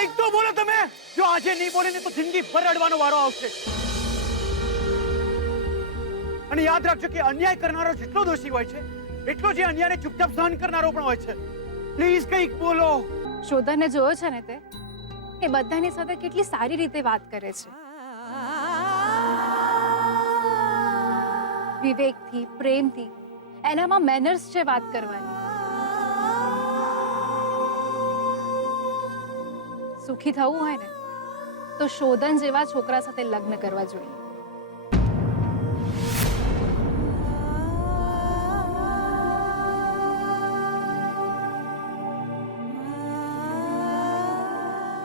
કંઈક તો બોલો તમે. જો આજે નહીં બોલે ને તો જિંદગી ભર રડવાનો વારો આવશે. અને યાદ રાખજો કે અન્યાય કરનારો જેટલો દોષી હોય છે એટલો જે અન્યાયને ચૂપચાપ સહન કરનારો પણ હોય છે. પ્લીઝ કંઈક બોલો. શોધનને જોયો છે ને તે, એ બધાની સાથે કેટલી સારી રીતે વાત કરે છે, વિવેકથી, પ્રેમથી. એનામાં મેનર્સ છે વાત કરવાની. સુખી થવું હોય ને તો શોધન જેવા છોકરા સાથે લગ્ન કરવા જોઈએ.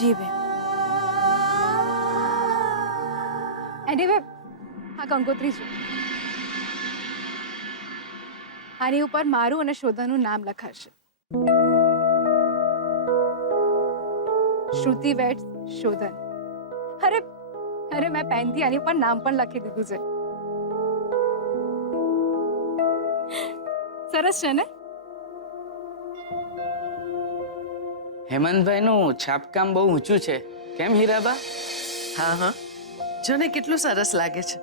જી બેન. એનીવે આ કંકોત્રી છે. આની ઉપર મારું અને શોધનનું નામ લખાશે. શ્રુતિ વેટ્સ શોધન. અરે મેં પેનથી આની પર નામ પણ લખી દીધું છે. સરસ છે ને? હેમંતભાઈનું છાપકામ બહુ ઊંચું છે, કેમ હીરાબા? હા હા, જો ને કેટલું સરસ લાગે છે.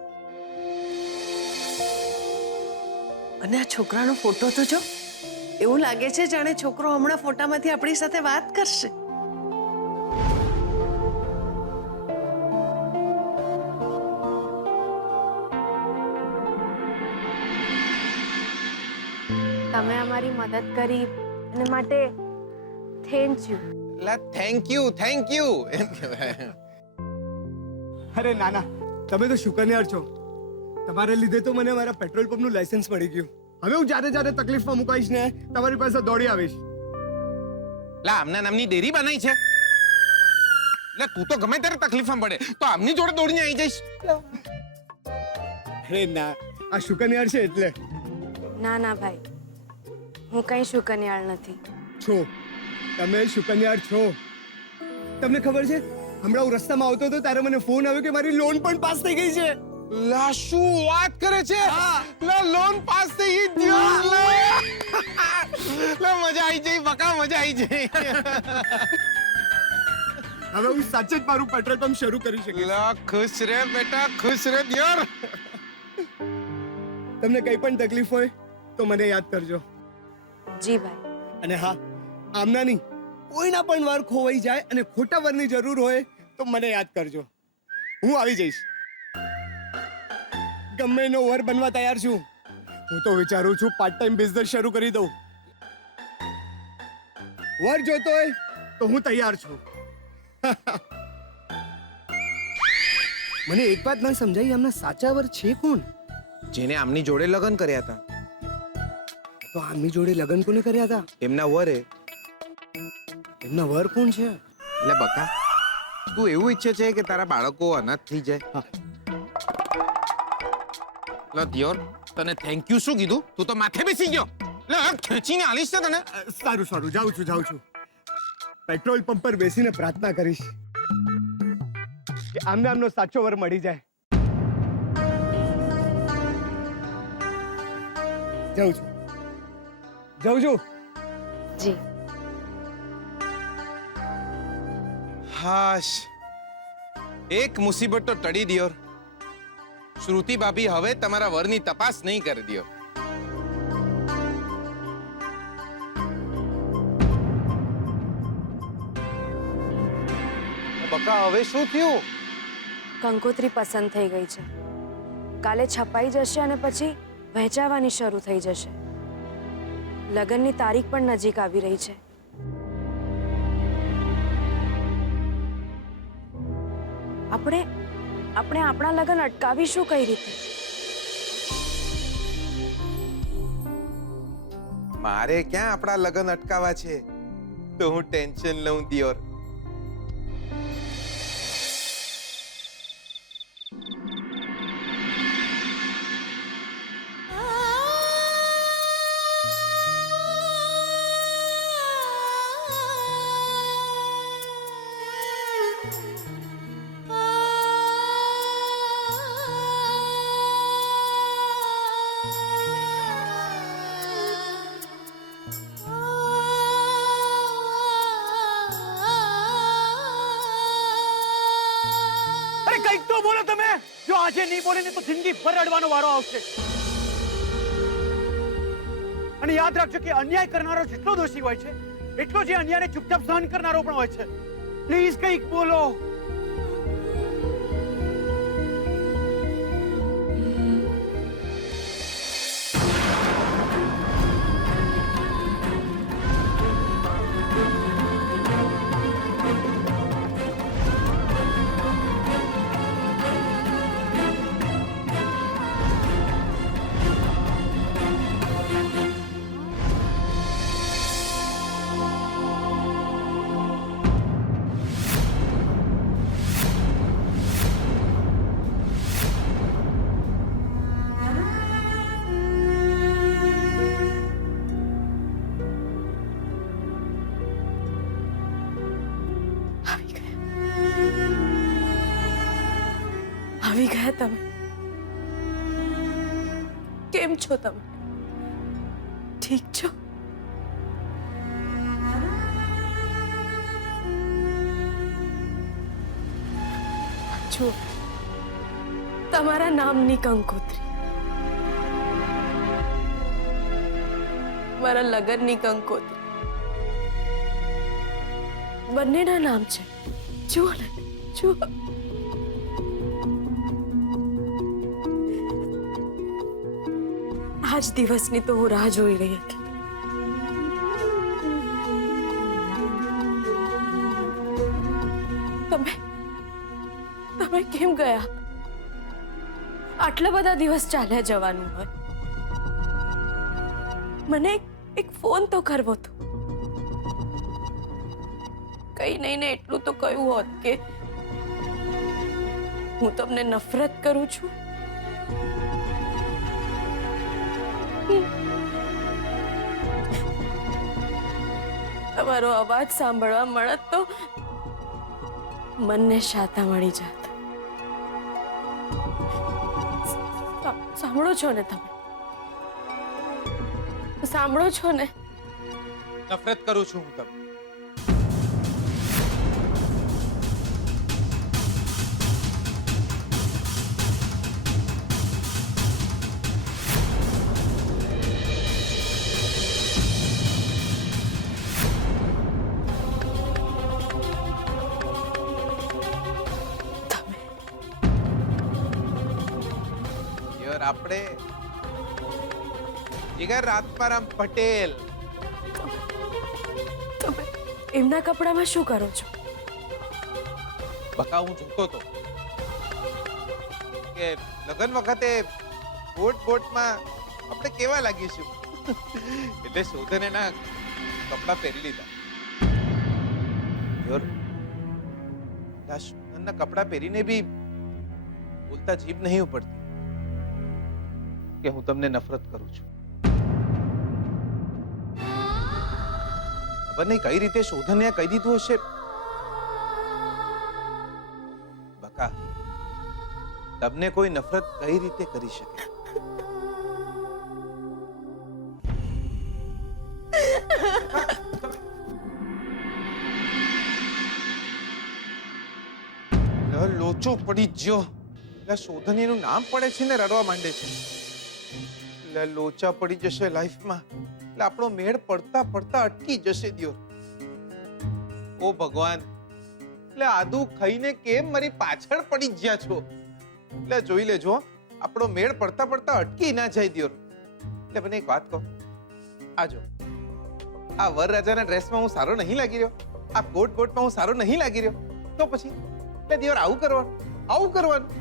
અને આ છોકરાનો ફોટો તો જો, એવું લાગે છે જાણે છોકરો હમણાં ફોટામાંથી આપણી સાથે વાત કરશે. તમે અમારી મદદ કરી અને માટે થેન્ક યુ. લા થેન્ક યુ અરે નાના, તમે તો શુકનિયાર છો. તમારા લીધે તો મને મારા પેટ્રોલ પંપનું લાયસન્સ મળી ગયું. હવે હું જ્યારે જ્યારે તકલીફમાં મુકાઈશ ને તમારી પાસે દોડી આવીશ. લા આમના નામની ડેરી બનાવી છે. લા તું તો ગમે ત્યારે તકલીફમાં પડે તો આમની જોડે દોડીને આવી જઈશ. અરે ના, આ શુકનિયાર છે એટલે. ના ના ભાઈ, હું કઈ શુકનિયાળ નથી. છો, તમે શુકનિયાર છો. તમને ખબર છે, હમણાં હું રસ્તામાં આવતો હતો ત્યારે મને ફોન આવ્યો કે મારી લોન પણ પાસ થઈ ગઈ છે. લા શું વાત કરે છે? લા લોન પાસ થઈ ગઈ દિયોર. લા મજા આવી જઈ બકા, મજા આવી જઈ. હવે હું સાચે જ મારું પેટ્રોલ પંપ શરૂ કરી શકીશ. લા ખુશ રે બેટા, ખુશ રે દિયોર. તમને કઈ પણ તકલીફ હોય તો મને યાદ કરજો. જી ભાઈ. અને હા, આમના નહીં, કોઈના પણ વાર ખોવાઈ જાય અને ખોટા વરની જરૂર હોય તો મને યાદ કરજો. હું આવી જઈશ. ગમે એનો વર બનવા તૈયાર છું. હું તો વિચારું છું પાર્ટ ટાઈમ બિઝનેસ શરૂ કરી દઉં. વર જોતો હોય તો હું તૈયાર છું. મને એક વાત ન સમજાઈ, આમના સાચા વર છે કોણ? જેને આમની જોડે લગ્ન કર્યા હતા. તો આમની જોડે લગ્ન કોને કર્યા હતા? એમના વરે. એમના વર કોણ છે? લે બકા, તું એવું ઈચ્છે છે કે તારા બાળકો અનાથ થઈ જાય? લે દિયોર, તને થેન્ક યુ શું કીધું? તું તો માથે બેસી ગયો. લે ખેંચીને આલીશ છે તને. સારું, જાઉં છું. પેટ્રોલ પંપ પર બેસીને પ્રાર્થના કરીશ કે આમને આમનો સાચો વર મળી જાય. જાઉં છું. જી. હાશ, એક મુસીબત તો ટળી દિયોર. શ્રુતિ ભાભી હવે તમારા વરની તપાસ નહીં કરી દિયો. બકા હવે શું થયું? કંકોત્રી પસંદ થઈ ગઈ છે. કાલે છપાઈ જશે અને પછી વહેંચાવાની શરૂ થઈ જશે. લગ્નની તારીખ પણ નજીક આવી રહી છે. આપણે આપણા લગ્ન અટકાવીશું કઈ રીતે? મારે ક્યાં આપણા લગ્ન અટકાવા છે? તો હું ટેન્શન લઉં દિયોર. કંઈક તો બોલો તમે. જો આજે નહીં બોલે ને તો જિંદગી ભર રડવાનો વારો આવશે. અને યાદ રાખજો કે અન્યાય કરનારો જેટલો દોષી હોય છે એટલો જે અન્યાયને ચૂપચાપ સહન કરનારો પણ હોય છે. પ્લીઝ કંઈક બોલો. આવી ગયા તમે. કેમ છો તમે? ઠીક છો? જો તમારા નામની કંકોત્રી, મારા લગ્નની કંકોત્રી, બંનેના નામ છે. જુઓ ને, જુઓ. આજ દિવસની તો હું રાહ જોઈ રહી હતી. તમે કેમ ગયા? આટલા બધા દિવસ ચાલ્યા જવાનું હોય. મને એક ફોન તો કરવો હતો. કઈ નહીં ને એટલું તો કહ્યું હોત કે હું તમને નફરત કરું છું. તમારો અવાજ સાંભળવા મળત તો મનને શાતા મળી જાત. સાંભળો છો ને તમે? સાંભળો છો ને? નફરત કરું છું હું તમને. આપણે જીગર રાતમારામ પટેલ. તમે એમના કપડામાં શું કરો છો? બકા હું જોતો તો કે લગન વખતે બોટમાં આપણે કેવા લાગીશું એટલે શોધન એના કપડા પહેરી લીધા. શોધનના કપડા પહેરીને બી બોલતા જીભ નહીં ઉપડતી કે હું તમને નફરત કરું છું. ખબર નહીં કઈ રીતે શોધને કહી દીધું હશે. બકા તમને કોઈ નફરત કઈ રીતે કરી શકે? લોચો પડી ગયો. શોધન એનું નામ પડે છે ને રડવા માંડે છે. લોચા પડી જશે લાઈફમાં એટલે આપણો મેળ પડતા પડતા અટકી જશે દિયો. ઓ ભગવાન, એટલે આદુ ખાઈને કેમ મારી પાછળ પડી ગયા છો? એટલે જોઈ લેજો આપણો મેળ પડતા પડતા અટકી ના જાય દિયો. એટલે મને એક વાત કહો, આજો આ વરરાજાના ડ્રેસમાં હું સારો નહીં લાગી રહ્યો, આ કોટમાં હું સારો નહીં લાગી રહ્યો, તો પછી એટલે દિયોર આવું કરવાનું.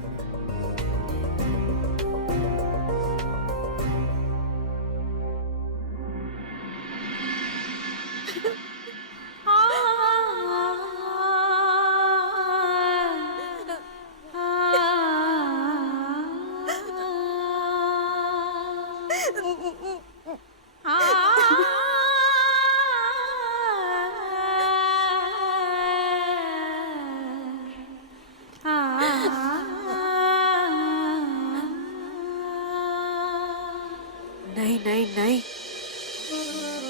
નહીં,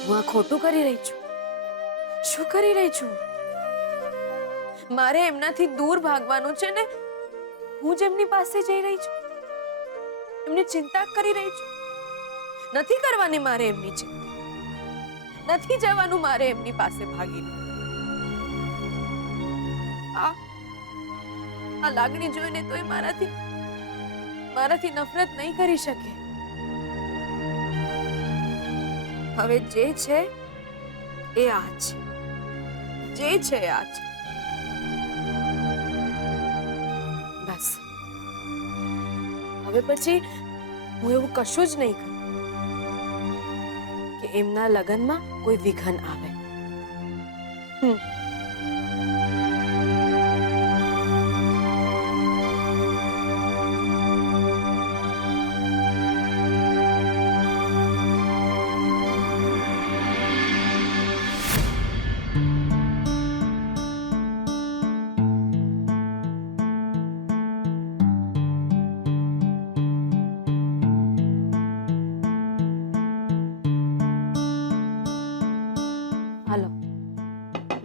હું આ ખોટું કરી રહી છું. શું કરી રહી છું? મારે એમનાથી દૂર ભાગવાનું છે ને હું જ એમની પાસે જઈ રહી છું, એમની ચિંતા કરી રહી છું. નથી કરવાની મારે એમની ચિંતા, નથી જવાનું મારે એમની પાસે ભાગીને. આ લાગણી જોઈને તોય મારાથી નફરત નહીં કરી શકે. હવે જે છે એ આ છે, જે છે આ છે. બસ હવે પછી હું એવું કશું જ નહીં કરું કે એમના લગ્નમાં કોઈ વિઘન આવે. હાલો,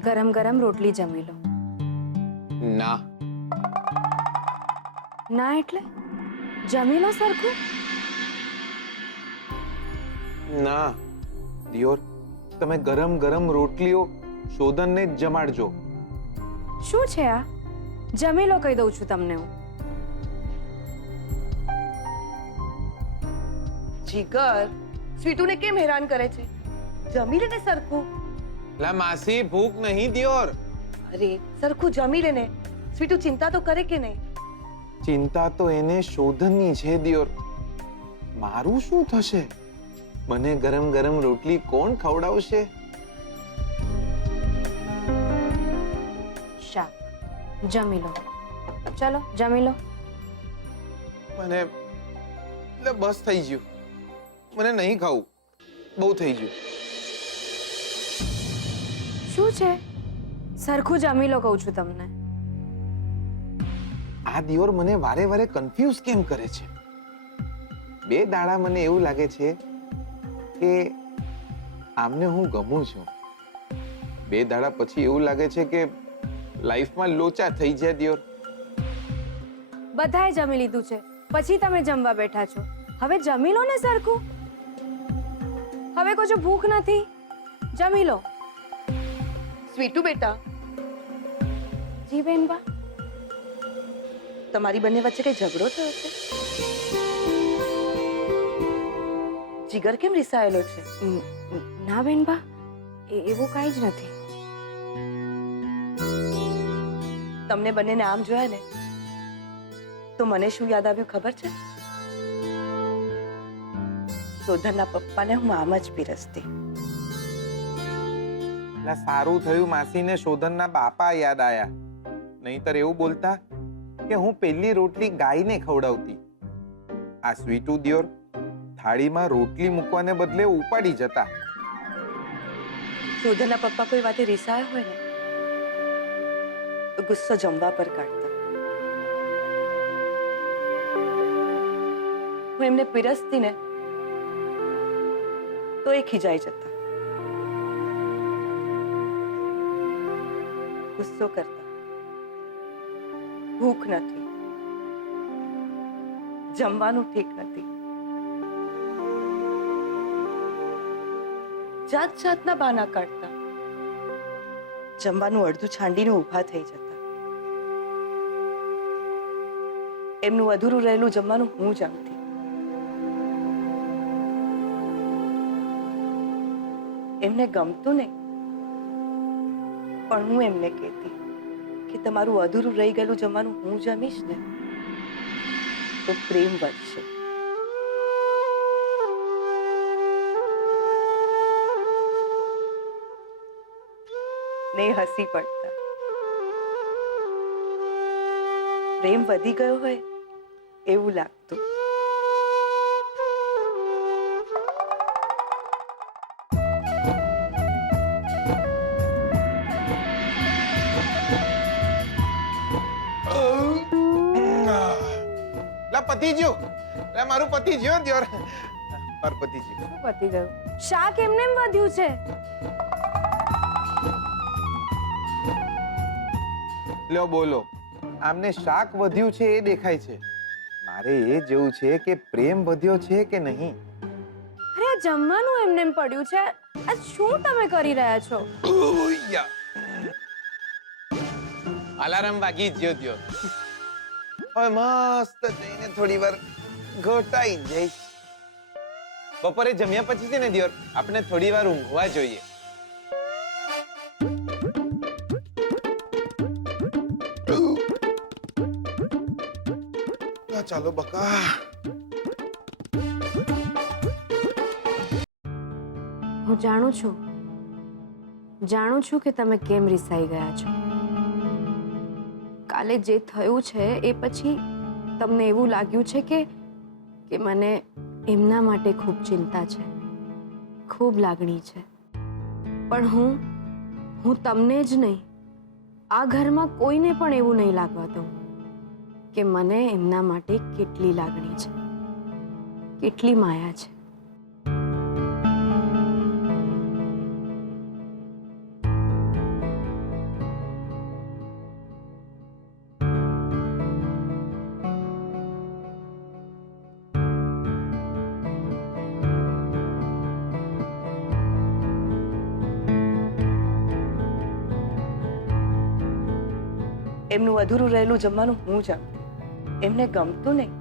ગરમ ગરમ રોટલી જમી લો. ના ના એટલે જમી લો સરખું. ના દિયોર, તમે ગરમ ગરમ રોટલીઓ શોધનને જ જમાડજો. શું છે આ? જમી લો કહી દઉં છું તમને હું. જીગર, સ્વીટુને કેમ હેરાન કરે છે? જમી લે ને સરખું. લા માસી, ભૂખ નહીં દિયોર. અરે સરખું જમી લે ને. સ્વીટુ ચિંતા તો કરે કે નહીં? ચિંતા તો એને શોધનની છે દિયોર. મારું શું થશે? મને ગરમ ગરમ રોટલી કોણ ખવડાવશે? શાક જમી લો. ચલો જમી લો. મને એટલે બસ થઈ ગયું. મને નહીં ખાવું, બહુ થઈ ગયું. શું છે? સરખું જમી લો કહું છું તમને. આ દિયોર મને વારે વારે કન્ફ્યુઝ કેમ કરે છે? બે દાડા મને એવું લાગે છે કે આમને હું ગમું છું. બે દાડા પછી એવું લાગે છે કે લાઈફમાં લોચા થઈ જાય દિયોર. બધાએ જમી લીધું છે, પછી તમે જમવા બેઠા છો. હવે જમી લો ને સરખું. હવે કોઈ જો ભૂખ નથી, જમી લો. સ્વીટુ બેટા, જી બેનબા. તમારી બંને વચ્ચે કઈ ઝઘડો થયો છે? જીગર કેમ રિસાયેલો છે? ના બેનબા, એવું કાંઈ જ નથી. તમને બંનેને આમ જોયા ને તો મને શું યાદ આવ્યું ખબર છે? શોધનના પપ્પાને હું આમ જ પીરસતી. એટલે સારું થયું માસીને શોધનના બાપા યાદ આયા. નહીંતર એવું બોલતા કે હું પહેલી રોટલી ગાયને ખવડાવતી. આ સ્વીટુ દિયોર થાળીમાં રોટલી મૂકવાને બદલે ઉપાડી જતા. શોધનના પપ્પા કોઈ વાતે રિસાયા હોય ને તો ગુસ્સો જમવા પર કાઢતા. હું એમને પીરસતી ને તો એ ખીજાઈ જતા, ગુસ્સો કરતા. ભૂખ નથી, જમવાનું ઠીક નથી, જાત જાતના બહાના કાઢતા. જમવાનું અડધું છાંડીને ઊભા થઈ જતા. એમનું અધૂરું રહેલું જમવાનું હું જમતી. એમને ગમતું નહીં, પણ હું એમને કહેતી કે તમારું અધૂરું રહી ગયેલું જમવાનું હું જમીશ ને તો પ્રેમ વધશે. ને હસી પડતા. પ્રેમ વધી ગયો હોય એવું લાગતું. પતિ જ્યો, મારું પતિ જ્યો દિયોર. મારું પતિ જ્યો. પતી ગયું. શાક એમને એમ વધ્યું છે. લ્યો બોલો, આમને શાક વધ્યું છે એ દેખાય છે. મારે એ જોવું છે કે પ્રેમ વધ્યો છે કે નહીં. અરે આ જમવાનું એમને એમ પડ્યું છે. આ શું તમે કરી રહ્યા છો? અલાર્મ વાગી જ ગયો. હવે મસ્ત જઈને થોડી વાર ઘટાઈ જઈશ. બપોરે જમ્યા પછી છે ને દિયોર, આપણે થોડી વાર ઊંઘવા જોઈએ. ચાલો બકા. હું જાણું છું કે તમે કેમ રિસાઈ ગયા છો. કાલે જે થયું છે એ પછી તમને એવું લાગ્યું છે કે મને એમના માટે ખૂબ ચિંતા છે, ખૂબ લાગણી છે. પણ હું તમને જ નહીં, આ ઘરમાં કોઈને પણ એવું નહીં લાગવા દઉં કે મને એમના માટે કેટલી લાગણી છે, કેટલી માયા છે. એમનું અધૂરું રહેલું જમવાનું હું જમ. એમને ગમતું નહીં.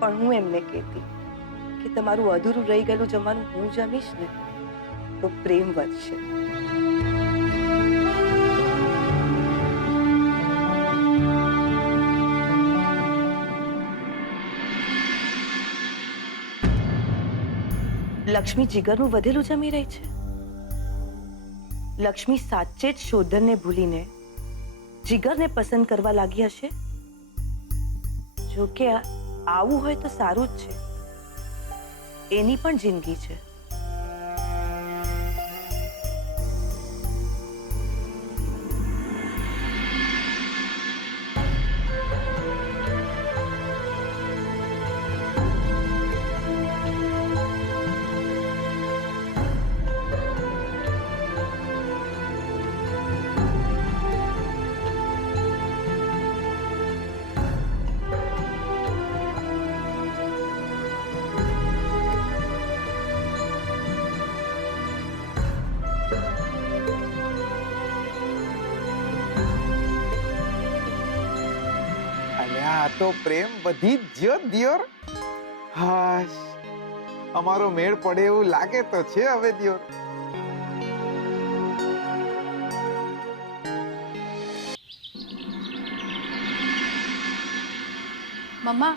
પણ હું એમને કહેતી કે તમારું અધૂરું રહી ગયેલું જમવાનું હું જમીશ ને તો પ્રેમ વધશે. લક્ષ્મી જીગરનું વધેલું જમી રહી છે. લક્ષ્મી સાચે જ શોધનને ભૂલીને જીગરને પસંદ કરવા લાગી હશે. જો કે આવું હોય તો સારું જ છે. એની પણ જિંદગી છે. આ તો પ્રેમ વધી જ ગયો દિયોર. હાશ, અમારો મેળ પડે એવું લાગે તો છે હવે દિયોર. મમ્મા,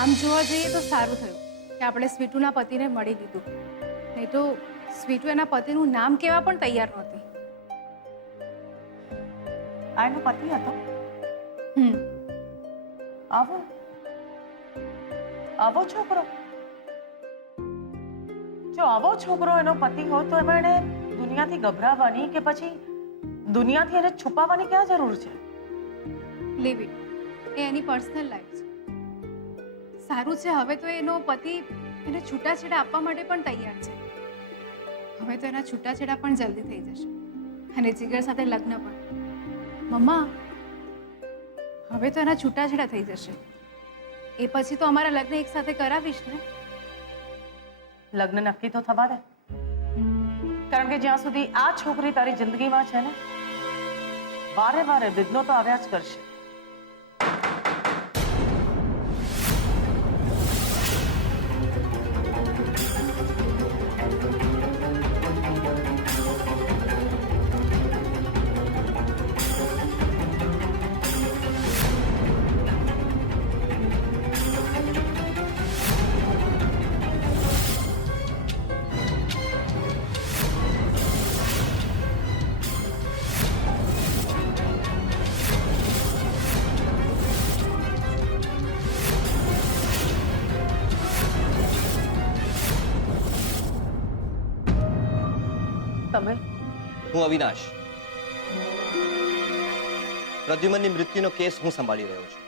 આમ જોવા જઈએ તો સારું થયું કે આપણે સ્વીટુના પતિને મળી લીધું. નહીં તો સ્વીટુ એના પતિનું નામ કહેવા પણ તૈયાર નહોતી. આ એનો પતિ હતો. આવો છોકરો, જો આવો છોકરો એનો પતિ હોય તો એમાં એને દુનિયાથી ગભરાવાની કે પછી દુનિયાથી એને છુપાવવાની ક્યાં જરૂર છે? લીવ ઇટ, એ એની પર્સનલ લાઈફ છે. સારું છે, હવે તો એનો પતિ એને છૂટાછેડા આપવા માટે પણ તૈયાર છે. હવે તો એના છૂટાછેડા પણ જલ્દી થઈ જશે અને જીગર સાથે લગ્ન પણ. મમ્મા, હવે તો એના છૂટાછેડા થઈ જશે. એ પછી તો અમારા લગ્ન એક સાથે કરાવીશ ને? લગ્ન નક્કી તો થવા દે, કારણ કે જ્યાં સુધી આ છોકરી તારી જિંદગીમાં છે ને, વારે વારે વિઘ્નો તો આવ્યા જ કરશે. તમે હું અવિનાશ, પ્રદ્યુમનની મૃત્યુનો કેસ હું સંભાળી રહ્યો છું.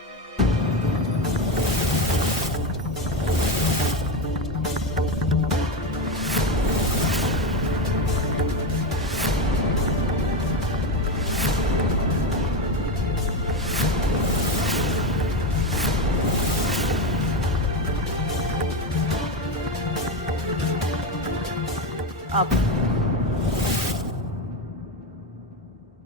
આપ